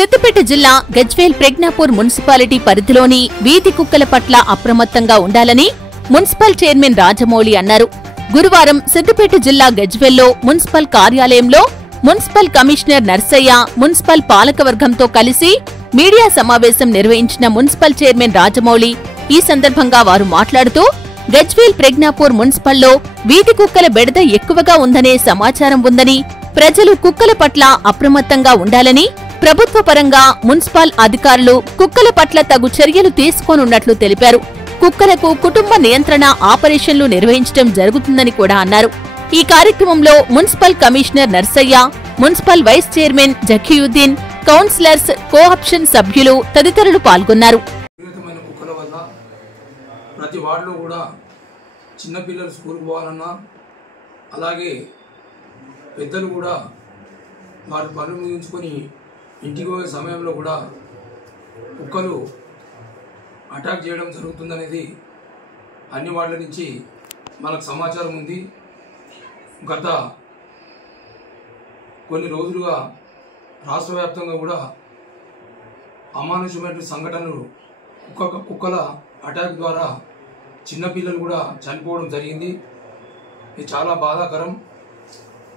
సిద్దిపేట జిల్లా గజ్వేల్ ప్రజ్ఞాపూర్ మున్సిపాలిటీ పరిధిలోని వీధి కుక్కల పట్ల అప్రమత్తంగా ఉండాలని మున్సిపల్ చైర్మన్ రాజమౌళి అన్నారు. గురువారం సిద్దిపేట జిల్లా గజ్వేల్లో మున్సిపల్ కార్యాలయంలో మున్సిపల్ కమిషనర్ నర్సయ్య మున్సిపల్ పాలకవర్గంతో కలిసి మీడియా సమావేశం నిర్వహించిన మున్సిపల్ చైర్మన్ రాజమౌళి ఈ సందర్భంగా వారు మాట్లాడుతూ గజ్వేల్ ప్రజ్ఞాపూర్ మున్సిపల్లో వీధి కుక్కల బెడద ఎక్కువగా ఉందనే సమాచారం ఉందని, ప్రజలు కుక్కల పట్ల అప్రమత్తంగా ఉండాలని, ప్రభుత్వ పరంగా మున్సిపల్ అధికారులు కుక్కల పట్ల తగు చర్యలు తీసుకోనున్నట్లు తెలిపారు. కుక్కలకు కుటుంబ నియంత్రణ ఆపరేషన్లు నిర్వహించడం జరుగుతుందని కూడా అన్నారు. ఈ కార్యక్రమంలో municipal commissioner Narsaiah, municipal vice chairman Zakiuddin, councillors, co-option సభ్యులు తదితరులు పాల్గొన్నారు. ప్రతి వార్డులో కూడా చిన్నపిల్లలు స్కూల్కి పోవాలన్నా, అలాగే పెద్దలు కూడా వారి పనులు ముగించుకొని ఇంటికి పోయే సమయంలో కూడా కుక్కలు అటాక్ చేయడం జరుగుతుందనేది అన్ని వార్డుల నుంచి మనకు సమాచారం ఉంది. గత కొన్ని రోజులుగా రాష్ట్ర వ్యాప్తంగా కూడా అమానుషమైన సంఘటనలు కుక్కల అటాక్ ద్వారా చిన్నపిల్లలు కూడా చనిపోవడం జరిగింది. ఇది చాలా బాధాకరం.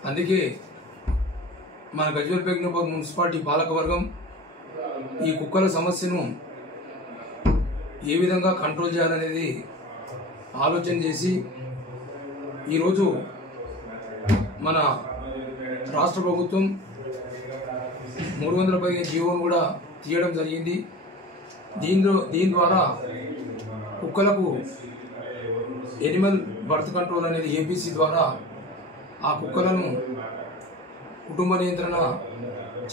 అందుకే మన గజ్వేల్ ప్రజ్ఞాపూర్ మున్సిపాలిటీ పాలకవర్గం ఈ కుక్కల సమస్యను ఏ విధంగా కంట్రోల్ చేయాలనేది ఆలోచన చేసి ఈరోజు మన రాష్ట్ర ప్రభుత్వం 315 జీవోను కూడా తీయడం జరిగింది. దీని ద్వారా కుక్కలకు ఎనిమల్ బర్త్ కంట్రోల్ అనేది ఏబీసీ ద్వారా ఆ కుక్కలను కుటుంబ నియంత్రణ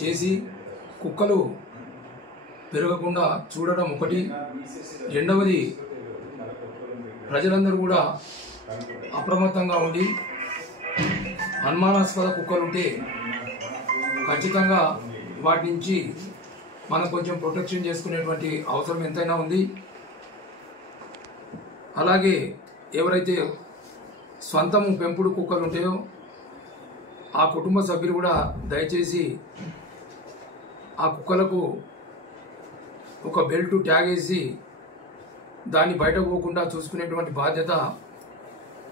చేసి కుక్కలు పెరగకుండా చూడడం ఒకటి. రెండవది, ప్రజలందరూ కూడా అప్రమత్తంగా ఉండి అనుమానాస్పద కుక్కలుంటే ఖచ్చితంగా వాటి నుంచి మనం కొంచెం ప్రొటెక్షన్ చేసుకునేటువంటి అవసరం ఎంతైనా ఉంది. అలాగే ఎవరైతే స్వంతము పెంపుడు కుక్కలు ఉంటాయో ఆ కుటుంబ సభ్యులు కూడా దయచేసి ఆ కుక్కలకు ఒక బెల్ట్ ట్యాగ్ వేసి దాన్ని బయటకు పోకుండా చూసుకునేటువంటి బాధ్యత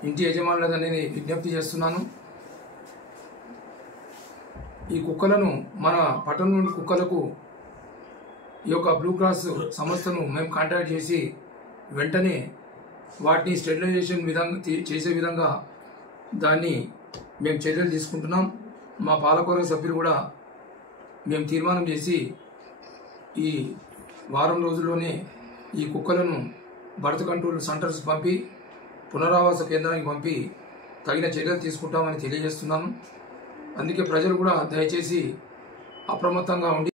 ఇంటి యజమానులదని విజ్ఞప్తి చేస్తున్నాను. ఈ కుక్కలను మన పట్టణం నుండి కుక్కలకు ఈ యొక్క బ్లూ క్రాస్ సంస్థను మేము కాంటాక్ట్ చేసి వెంటనే వాటిని స్టెరిలైజేషన్ చేసే విధంగా దాన్ని మేము చర్యలు తీసుకుంటున్నాం. మా పాలకవర్గ సభ్యులు కూడా మేము తీర్మానం చేసి ఈ వారం రోజుల్లోనే ఈ కుక్కలను బర్త్ కంట్రోల్ సెంటర్స్ పంపి పునరావాస కేంద్రానికి పంపి తగిన చర్యలు తీసుకుంటామని తెలియజేస్తున్నాను. అందుకే ప్రజలు కూడా దయచేసి అప్రమత్తంగా ఉండి